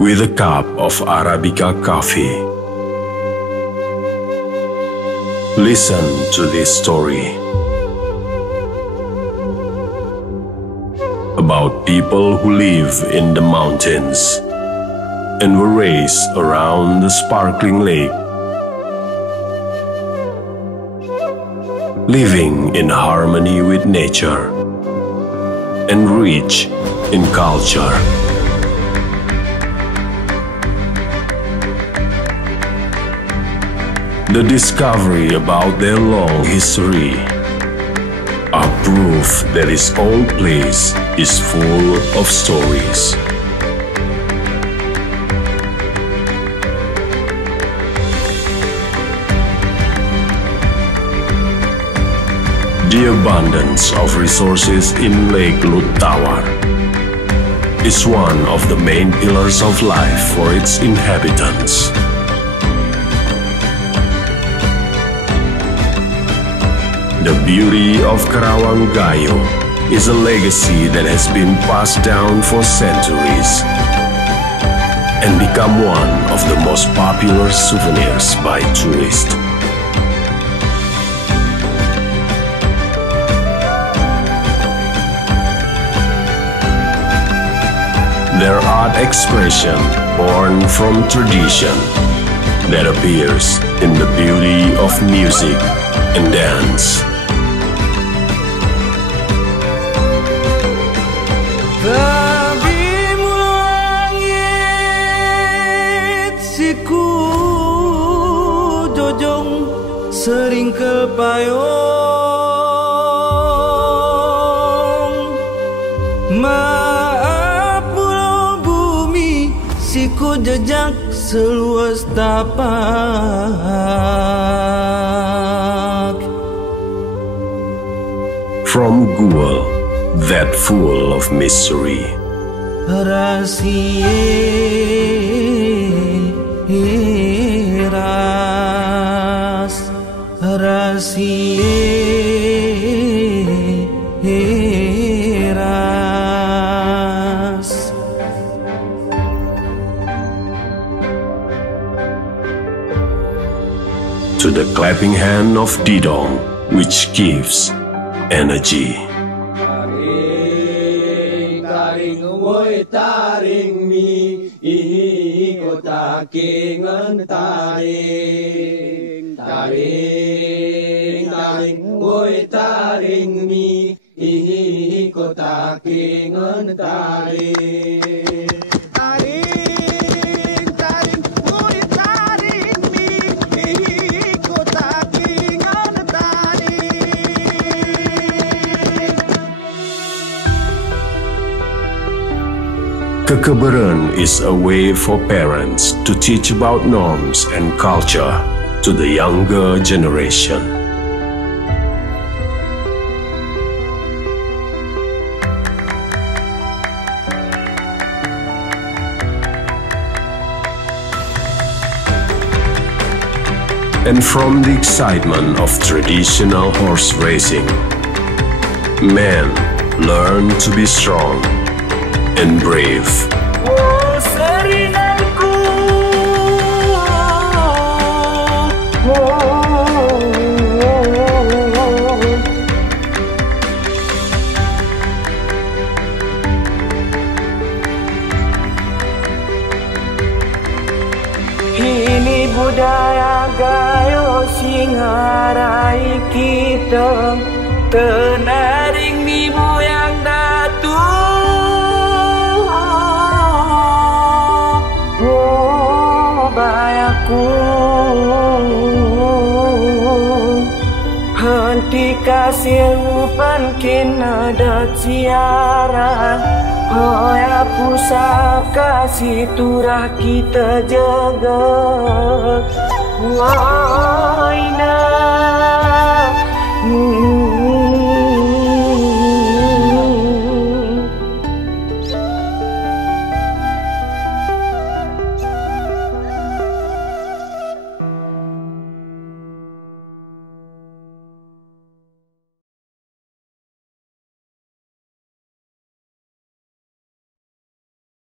with a cup of Arabica coffee. Listen to this story about people who live in the mountains and were raised around the sparkling lake, living in harmony with nature and rich in culture. The discovery about their long history are proof that this old place is full of stories. The abundance of resources in Lake Lutawar is one of the main pillars of life for its inhabitants. The beauty of Karawang Gayo is a legacy that has been passed down for centuries and become one of the most popular souvenirs by tourists. Their art expression, born from tradition, that appears in the beauty of music and dance. Tapi langit siku jojong sering kepayong. Maaf pulau bumi siku jejak seluas tapak. From Guel, that full of mystery, to the clapping hand of Didong, which gives energy. Taring mi ihi ko takingan taring taring taring boy taring mi ihi ko takingan taring taring taring boy taring mi ihi ko takingan taring. Kekebaran is a way for parents to teach about norms and culture to the younger generation. And from the excitement of traditional horse racing, men learn to be strong and brave. Oh, seringanku, ini budaya Gayo sing harai kita tenaring di moyang datu. Henti kasih upan kena dat siaran. Hoya pusaka si turah kita jaga. Waina